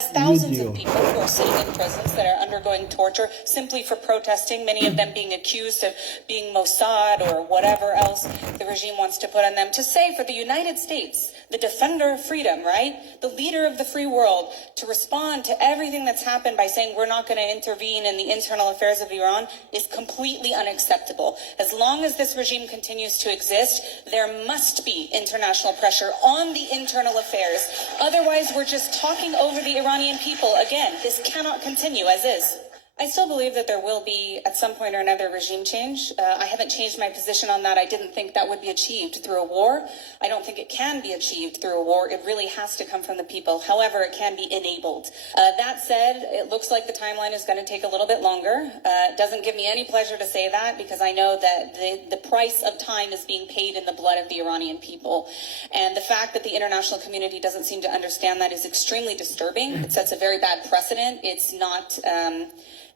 Thousands of people who are sitting in prisons that are undergoing torture simply for protesting, many of them being accused of being Mossad or whatever else the regime wants to put on them. To say for the United States, the defender of freedom, right, the leader of the free world, to respond to everything that's happened by saying we're not going to intervene in the internal affairs of Iran is completely unacceptable. As long as this regime continues to exist, there must be international pressure on the internal affairs. Otherwise, we're just talking over the Iranian people. Again, this cannot continue as is. I still believe that there will be, at some point or another, regime change. I haven't changed my position on that. I didn't think that would be achieved through a war. I don't think it can be achieved through a war. It really has to come from the people. However, it can be enabled. That said, it looks like the timeline is going to take a little bit longer. It doesn't give me any pleasure to say that because I know that the price of time is being paid in the blood of the Iranian people. And the fact that the international community doesn't seem to understand that is extremely disturbing. It sets a very bad precedent. It's not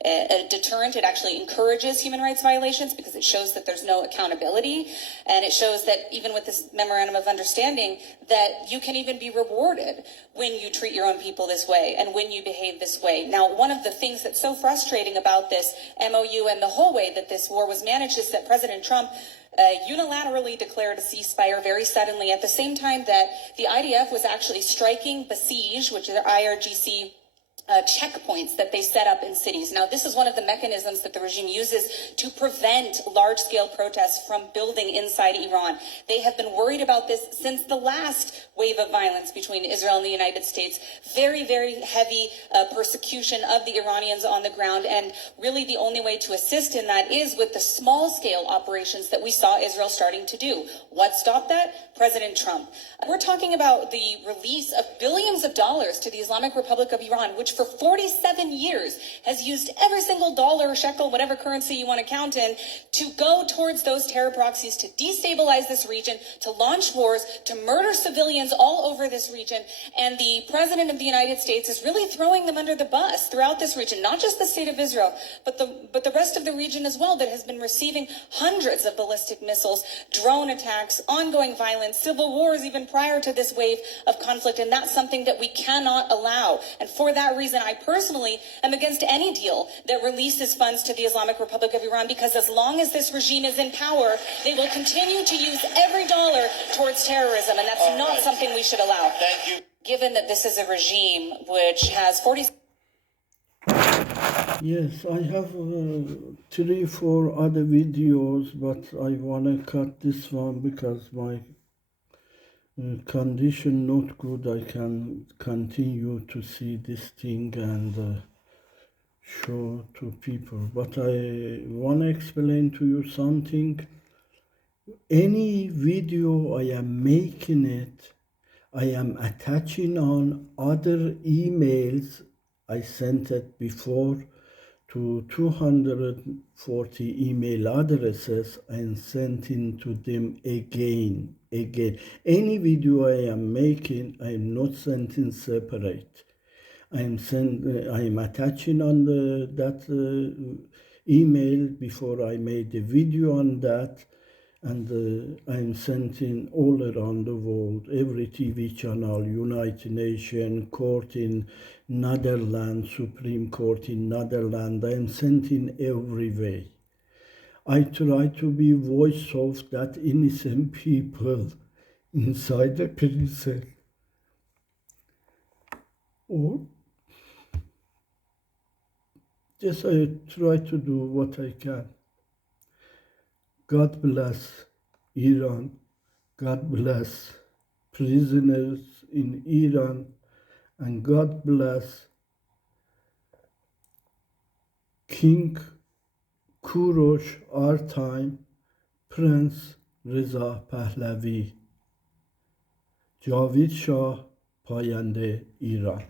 a deterrent. It actually encourages human rights violations because it shows that there's no accountability, and it shows that even with this memorandum of understanding that you can even be rewarded when you treat your own people this way and when you behave this way. Now, one of the things that's so frustrating about this MOU and the whole way that this war was managed is that President Trump unilaterally declared a ceasefire very suddenly at the same time that the IDF was actually striking Besiege, which are IRGC checkpoints that they set up in cities. Now, this is one of the mechanisms that the regime uses to prevent large-scale protests from building inside Iran. They have been worried about this since the last wave of violence between Israel and the United States. Very, very heavy persecution of the Iranians on the ground, and really the only way to assist in that is with the small-scale operations that we saw Israel starting to do. What stopped that? President Trump. We're talking about the release of billions of dollars to the Islamic Republic of Iran, which for 47 years has used every single dollar or shekel, whatever currency you want to count in, to go towards those terror proxies, to destabilize this region, to launch wars, to murder civilians all over this region. And the President of the United States is really throwing them under the bus throughout this region, not just the state of Israel, but the rest of the region as well, that has been receiving hundreds of ballistic missiles, drone attacks, ongoing violence, civil wars even prior to this wave of conflict. And that's something that we cannot allow. And for that reason, I personally am against any deal that releases funds to the Islamic Republic of Iran, because as long as this regime is in power, they will continue to use every dollar towards terrorism, and that's not something we should allow. Thank you. Given that this is a regime which has 40... Yes, I have 3-4 other videos, but I want to cut this one because my condition not good. I can continue to see this thing and show to people, but I want to explain to you something. Any video I am making it, I am attaching on other emails I sent it before to 240 email addresses and sending to them again. Any video I am making, I am not sending separate. I am attaching on that email before I made the video on that, and I'm sending all around the world, every TV channel, United Nations, court in Netherlands, Supreme Court in Netherlands. I'm sending every way. I try to be voice of that innocent people inside the prison. Or just I try to do what I can. God bless Iran. God bless prisoners in Iran. And God bless King Kurosh, our time, Prince Reza Pahlavi. جاوید شاه پاینده ایران